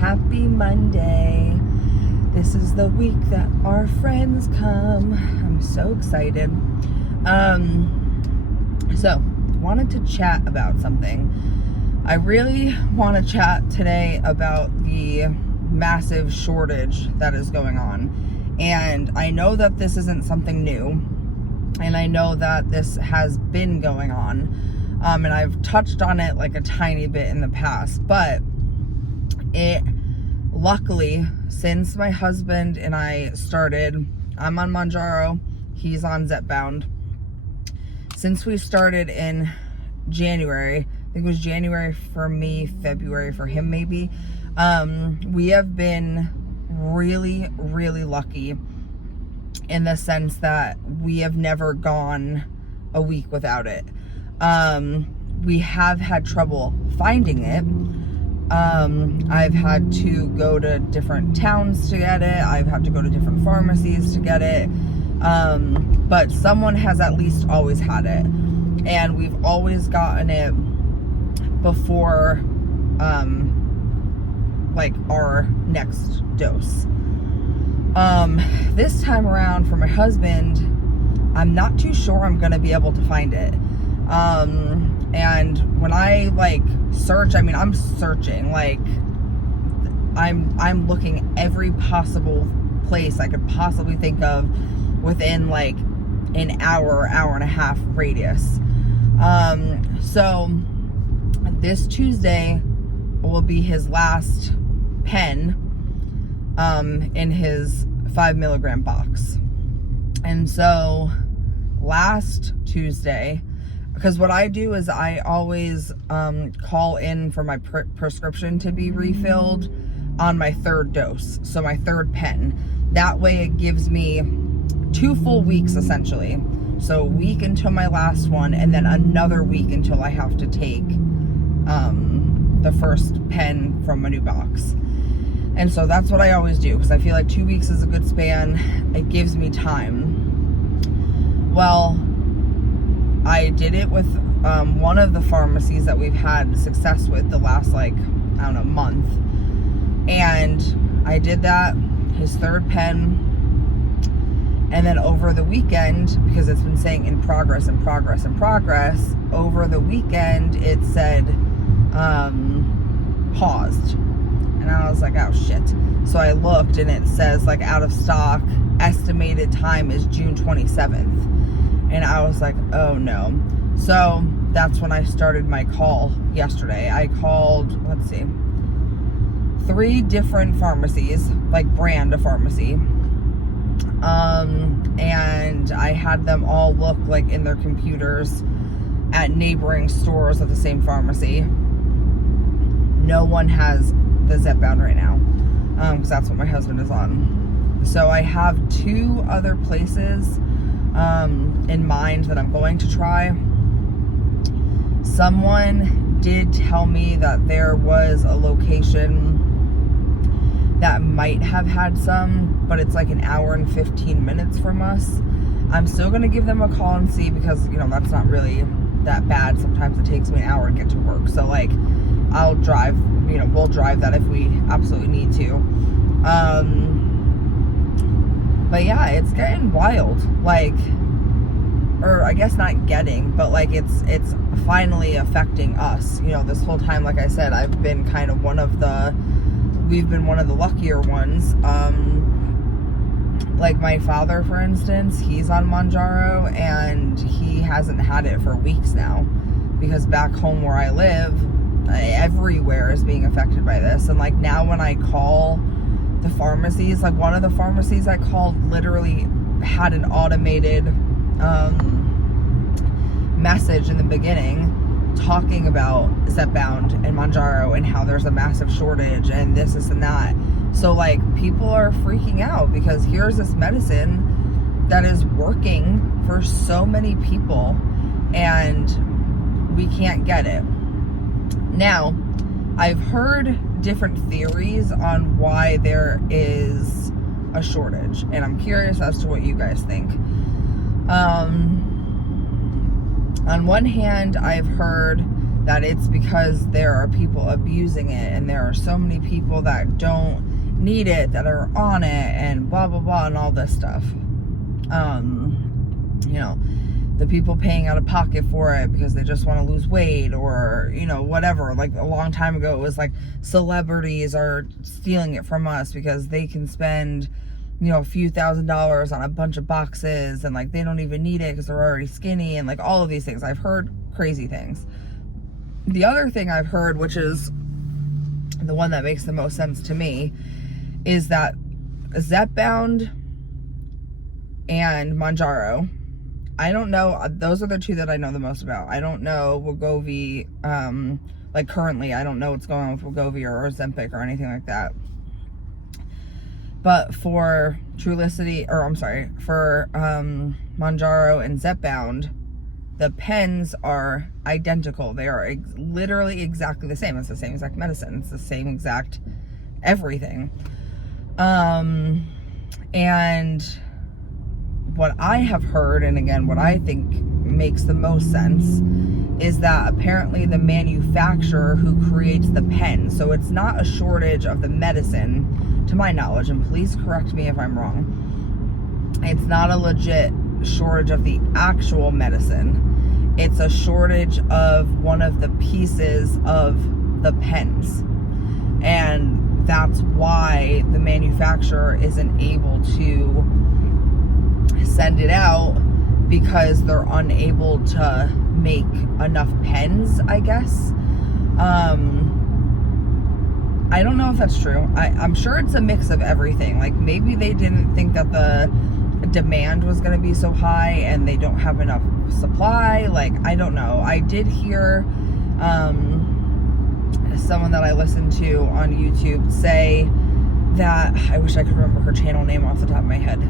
Happy Monday. This is the week that our friends come. I'm so excited. So wanted to chat about something. I really want to chat today about the massive shortage that is going on. And I know that this isn't something new. And I know that this has been going on. And I've touched on it like a tiny bit in the past. But it, luckily, since my husband and I started, I'm on Mounjaro, he's on Zepbound. Since we started in January, I think it was January for me, February for him maybe, we have been really, really lucky in the sense that we have never gone a week without it. We have had trouble finding it. I've had to go to different towns to get it. I've had to go to different pharmacies to get it. But someone has at least always had it. And we've always gotten it before, like our next dose. This time around for my husband, I'm not too sure I'm gonna be able to find it. And when I like search, I mean, I'm searching, like I'm looking every possible place I could possibly think of within like an hour and a half radius. So this Tuesday will be his last pen, in his 5 milligram box. And so last Tuesday, because what I do is I always call in for my prescription to be refilled on my third dose, so my third pen. That way it gives me 2 full weeks essentially. So a week until my last one, and then another week until I have to take the first pen from my new box. And so that's what I always do, because I feel like 2 weeks is a good span. It gives me time. Well, I did it with one of the pharmacies that we've had success with the last, like, I don't know, month. And I did that, his third pen. And then over the weekend, because it's been saying in progress, over the weekend, it said paused. And I was like, oh shit. So I looked and it says like out of stock, estimated time is June 27th. And I was like, oh no. So that's when I started my call yesterday. I called, let's see, 3 different pharmacies, like brand of pharmacy. And I had them all look like in their computers at neighboring stores of the same pharmacy. No one has the Zepbound right now, because that's what my husband is on. So I have 2 other places in mind that I'm going to try. Someone did tell me that there was a location that might have had some, but it's like an hour and 15 minutes from us. I'm still gonna give them a call and see, because you know that's not really that bad. Sometimes it takes me an hour to get to work, so like I'll drive, you know, we'll drive that if we absolutely need to. But yeah, it's getting wild, like, or I guess not getting, but like it's finally affecting us. You know, this whole time, like I said, I've been kind of we've been one of the luckier ones. Like my father, for instance, he's on Mounjaro and he hasn't had it for weeks now, because back home where I live, everywhere is being affected by this. And like now when I call the pharmacies, like one of the pharmacies I called literally had an automated message in the beginning talking about Zepbound and Mounjaro and how there's a massive shortage and this and that. So like people are freaking out because here's this medicine that is working for so many people and we can't get it. Now, I've heard different theories on why there is a shortage, and I'm curious as to what you guys think. On one hand, I've heard that it's because there are people abusing it, and there are so many people that don't need it that are on it, and blah blah blah, and all this stuff. You know, the people paying out of pocket for it because they just want to lose weight, or, you know, whatever. Like, a long time ago, it was like celebrities are stealing it from us because they can spend, you know, a few $1,000s on a bunch of boxes, and like they don't even need it because they're already skinny, and like all of these things. I've heard crazy things. The other thing I've heard, which is the one that makes the most sense to me, is that Zepbound and Mounjaro, I don't know, those are the two that I know the most about. I don't know Wegovy, like currently, I don't know what's going on with Wegovy or Ozempic or anything like that. But for Trulicity, or I'm sorry, for Mounjaro and Zepbound, the pens are identical. They are literally exactly the same. It's the same exact medicine. It's the same exact everything. And what I have heard, and again, what I think makes the most sense, is that apparently the manufacturer who creates the pen, so it's not a shortage of the medicine, to my knowledge, and please correct me if I'm wrong. It's not a legit shortage of the actual medicine. It's a shortage of one of the pieces of the pens. And that's why the manufacturer isn't able to send it out, because they're unable to make enough pens, I guess. I don't know if that's true. I'm sure it's a mix of everything. Like, maybe they didn't think that the demand was going to be so high and they don't have enough supply. Like, I don't know. I did hear someone that I listened to on YouTube say that, I wish I could remember her channel name off the top of my head.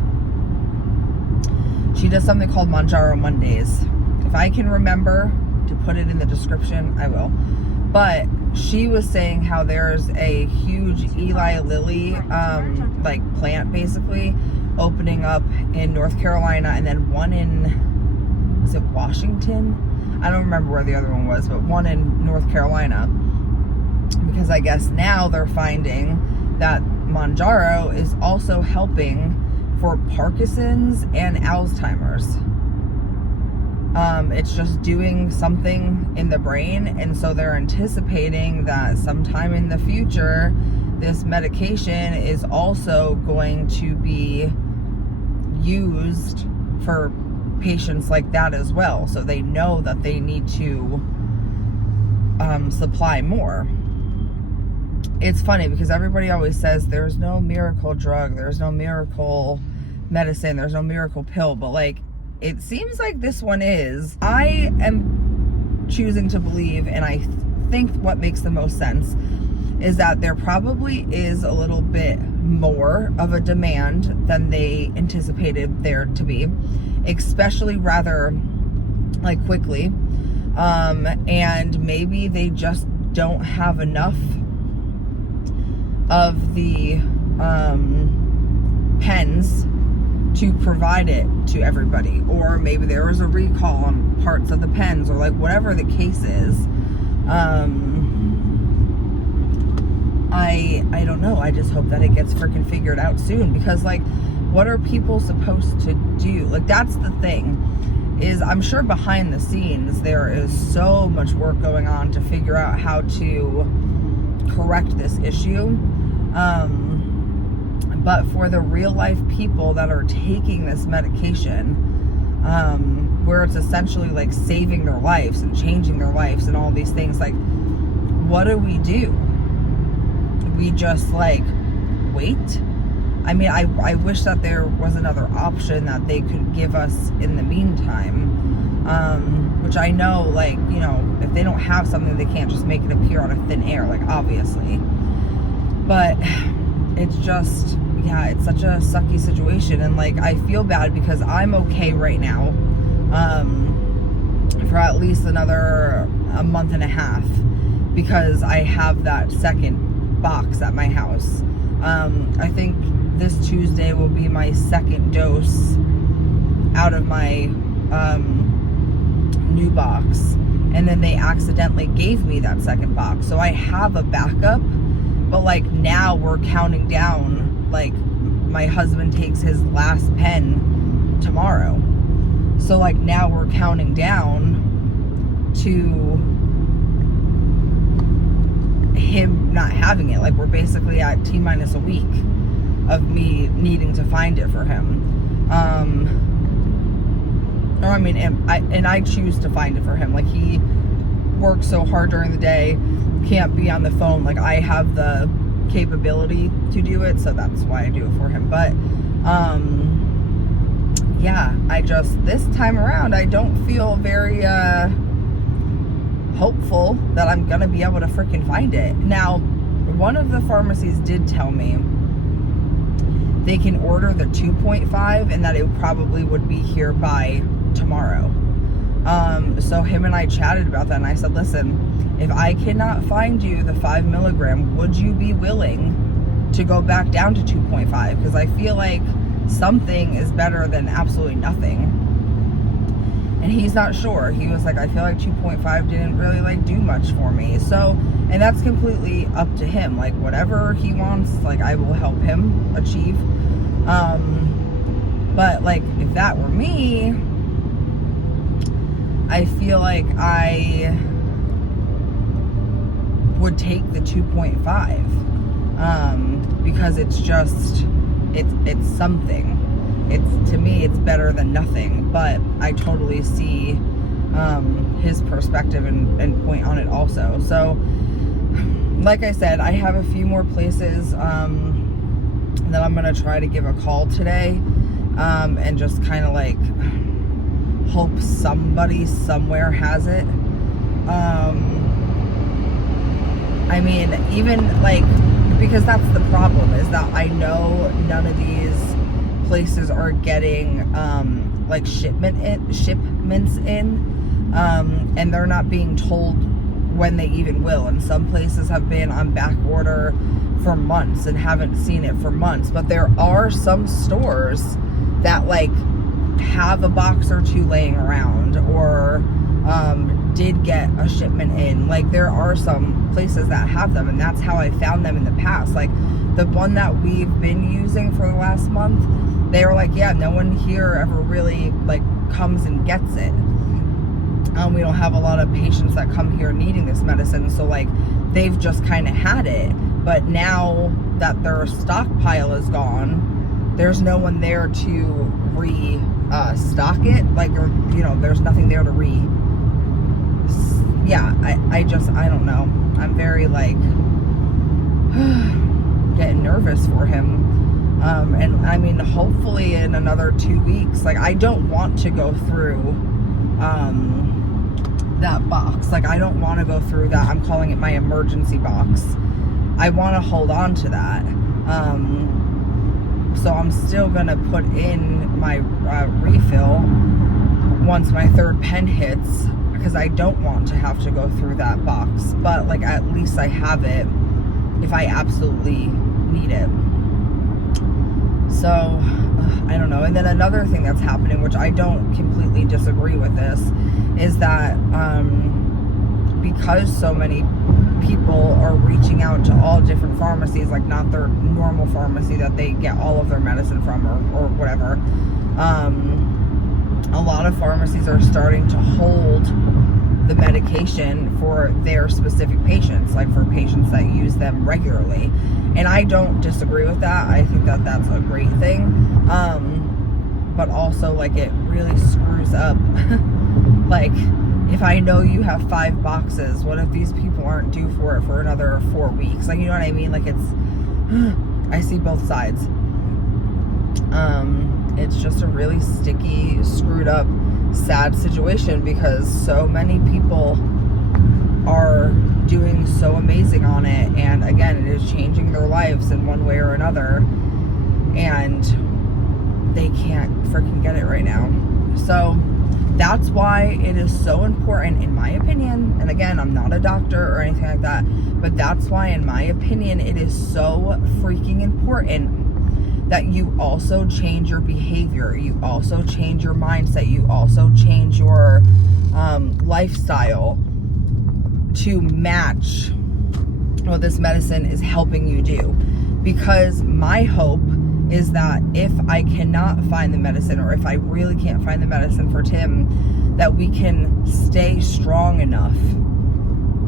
She does something called Mounjaro Mondays. If I can remember to put it in the description, I will. But she was saying how there's a huge Eli Lilly, like, plant basically opening up in North Carolina, and then one in, is it Washington? I don't remember where the other one was, but one in North Carolina. Because I guess now they're finding that Mounjaro is also helping for Parkinson's and Alzheimer's. It's just doing something in the brain, and so they're anticipating that sometime in the future this medication is also going to be used for patients like that as well, so they know that they need to supply more. It's funny because everybody always says there's no miracle drug, there's no miracle medicine, there's no miracle pill, but like, it seems like this one is. I am choosing to believe, and I think what makes the most sense is that there probably is a little bit more of a demand than they anticipated there to be, especially rather like quickly, and maybe they just don't have enough of the pens to provide it to everybody, or maybe there was a recall on parts of the pens, or like whatever the case is. I don't know. I just hope that it gets freaking figured out soon, because like, what are people supposed to do? Like, that's the thing, is I'm sure behind the scenes there is so much work going on to figure out how to correct this issue. But for the real life people that are taking this medication, where it's essentially like saving their lives and changing their lives and all these things, like, what do? We just like wait? I mean, I wish that there was another option that they could give us in the meantime, which I know, like, you know, if they don't have something, they can't just make it appear out of thin air, like, obviously. But it's just, yeah, it's such a sucky situation, and like, I feel bad because I'm okay right now, for at least another a month and a half, because I have that second box at my house. I think this Tuesday will be my second dose out of my new box, and then they accidentally gave me that second box. So I have a backup, but like now we're counting down, like my husband takes his last pen tomorrow. So like now we're counting down to him not having it. Like we're basically at T-minus a week of me needing to find it for him. Or I mean, and I choose to find it for him. Like he works so hard during the day, can't be on the phone. Like I have the capability to do it, so that's why I do it for him. But yeah, I just, this time around, I don't feel very hopeful that I'm gonna be able to freaking find it. Now, one of the pharmacies did tell me they can order the 2.5 and that it probably would be here by tomorrow. So him and I chatted about that, and I said, listen, if I cannot find you the 5 milligram, would you be willing to go back down to 2.5? Because I feel like something is better than absolutely nothing. And he's not sure. He was like, I feel like 2.5 didn't really like do much for me. So, and that's completely up to him. Like whatever he wants, like I will help him achieve. But like if that were me, I feel like I would take the 2.5 because it's just, it's something. It's, to me, it's better than nothing, but I totally see his perspective and point on it also. So like I said, I have a few more places that I'm gonna try to give a call today, and just kind of like hope somebody somewhere has it. I mean, even like, because that's the problem, is that I know none of these places are getting like shipments in, and they're not being told when they even will. And some places have been on back order for months and haven't seen it for months. But there are some stores that like have a box or two laying around, or did get a shipment in. Like there are some places that have them, and that's how I found them in the past. Like the one that we've been using for the last month, they were like, yeah, no one here ever really like comes and gets it. We don't have a lot of patients that come here needing this medicine, so like they've just kind of had it. But now that their stockpile is gone, there's no one there to restock it. Like, or, you know, there's nothing there to I don't know. I'm very like getting nervous for him. And I mean, hopefully in another 2 weeks, like I don't want to go through that box. Like I don't want to go through that. I'm calling it my emergency box. I want to hold on to that. So I'm still gonna put in my refill once my third pen hits, because I don't want to have to go through that box. But like at least I have it if I absolutely need it. So I don't know. And then another thing that's happening, which I don't completely disagree with this, is that because so many people are reaching out to all different pharmacies, like not their normal pharmacy that they get all of their medicine from, or whatever, a lot of pharmacies are starting to hold the medication for their specific patients, like for patients that use them regularly. And I don't disagree with that. I think that that's a great thing. But also, like, it really screws up. Like, if I know you have 5 boxes, what if these people aren't due for it for another 4 weeks? Like, you know what I mean? Like, it's, I see both sides. It's just a really sticky, screwed up, sad situation, because so many people are doing so amazing on it, and again, it is changing their lives in one way or another, and they can't freaking get it right now. So that's why it is so important, in my opinion, and again, I'm not a doctor or anything like that, but that's why, in my opinion, it is so freaking important that you also change your behavior, you also change your mindset, you also change your lifestyle to match what this medicine is helping you do. Because my hope is that if I cannot find the medicine, or if I really can't find the medicine for Tim, that we can stay strong enough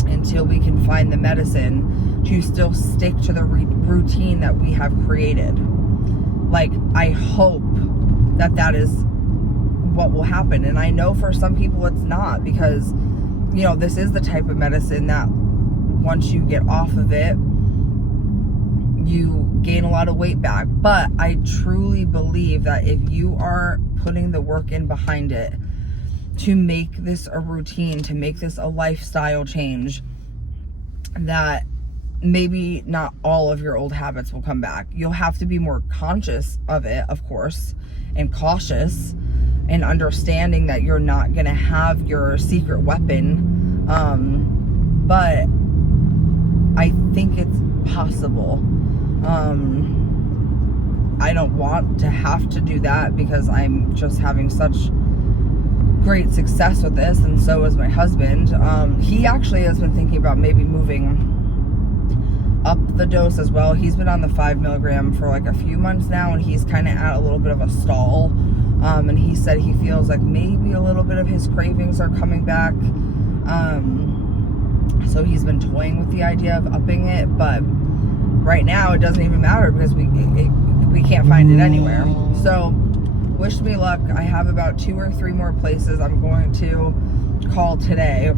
until we can find the medicine to still stick to the routine that we have created. Like, I hope that that is what will happen. And I know for some people it's not, because, you know, this is the type of medicine that once you get off of it, you gain a lot of weight back. But I truly believe that if you are putting the work in behind it to make this a routine, to make this a lifestyle change, that maybe not all of your old habits will come back. You'll have to be more conscious of it, of course, and cautious, and understanding that you're not going to have your secret weapon. But I think it's possible. I don't want to have to do that, because I'm just having such great success with this, and so is my husband. He actually has been thinking about maybe moving up the dose as well. He's been on the 5 milligram for like a few months now, and he's kind of at a little bit of a stall. And he said he feels like maybe a little bit of his cravings are coming back. So he's been toying with the idea of upping it, but right now it doesn't even matter, because we can't find it anywhere. So wish me luck. I have about 2 or 3 more places I'm going to call today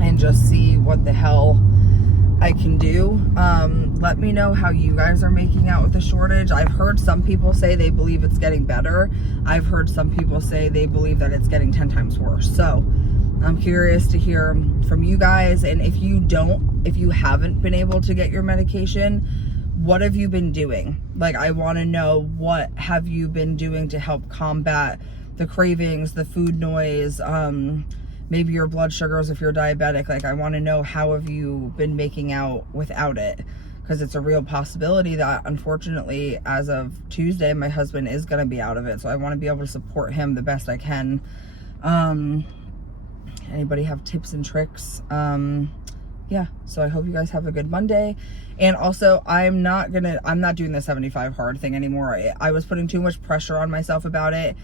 and just see what the hell I can do. Let me know how you guys are making out with the shortage. I've heard some people say they believe it's getting better. I've heard some people say they believe that it's getting 10 times worse. So I'm curious to hear from you guys. And if you haven't been able to get your medication, what have you been doing? Like, I want to know, what have you been doing to help combat the cravings, the food noise, maybe your blood sugars if you're diabetic. Like, I want to know, how have you been making out without it? Because it's a real possibility that, unfortunately, as of Tuesday, my husband is going to be out of it. So I want to be able to support him the best I can. Anybody have tips and tricks? Yeah, so I hope you guys have a good Monday. And also, I'm not doing the 75 hard thing anymore. I was putting too much pressure on myself about it.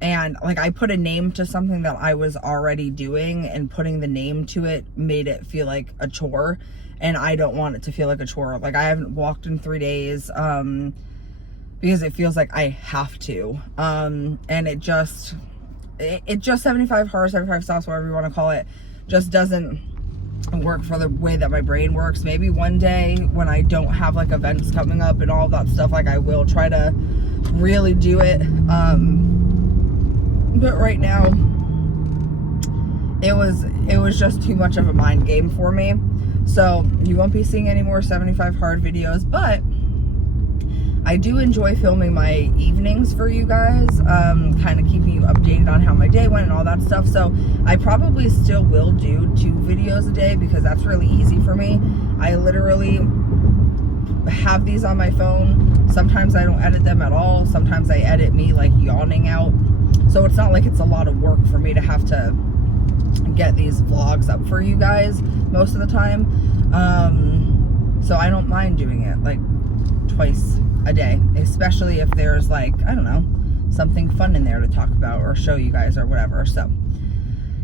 And like, I put a name to something that I was already doing, and putting the name to it made it feel like a chore, and I don't want it to feel like a chore. Like, I haven't walked in 3 days, because it feels like I have to. And it just 75 hard, 75 soft, whatever you want to call it, just doesn't work for the way that my brain works. Maybe one day when I don't have like events coming up and all that stuff, like, I will try to really do it. But right now it was just too much of a mind game for me. So you won't be seeing any more 75 hard videos, but I do enjoy filming my evenings for you guys, kind of keeping you updated on how my day went and all that stuff. So I probably still will do 2 videos a day, because that's really easy for me. I literally have these on my phone. Sometimes I don't edit them at all. Sometimes I edit me like yawning out. So it's not like it's a lot of work for me to have to get these vlogs up for you guys most of the time. So I don't mind doing it like twice a day, especially if there's, like, I don't know, something fun in there to talk about or show you guys or whatever. So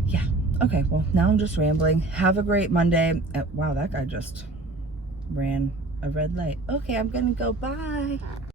yeah, okay, well, now I'm just rambling. Have a great Monday. Wow, that guy just ran a red light. Okay, I'm gonna go. Bye.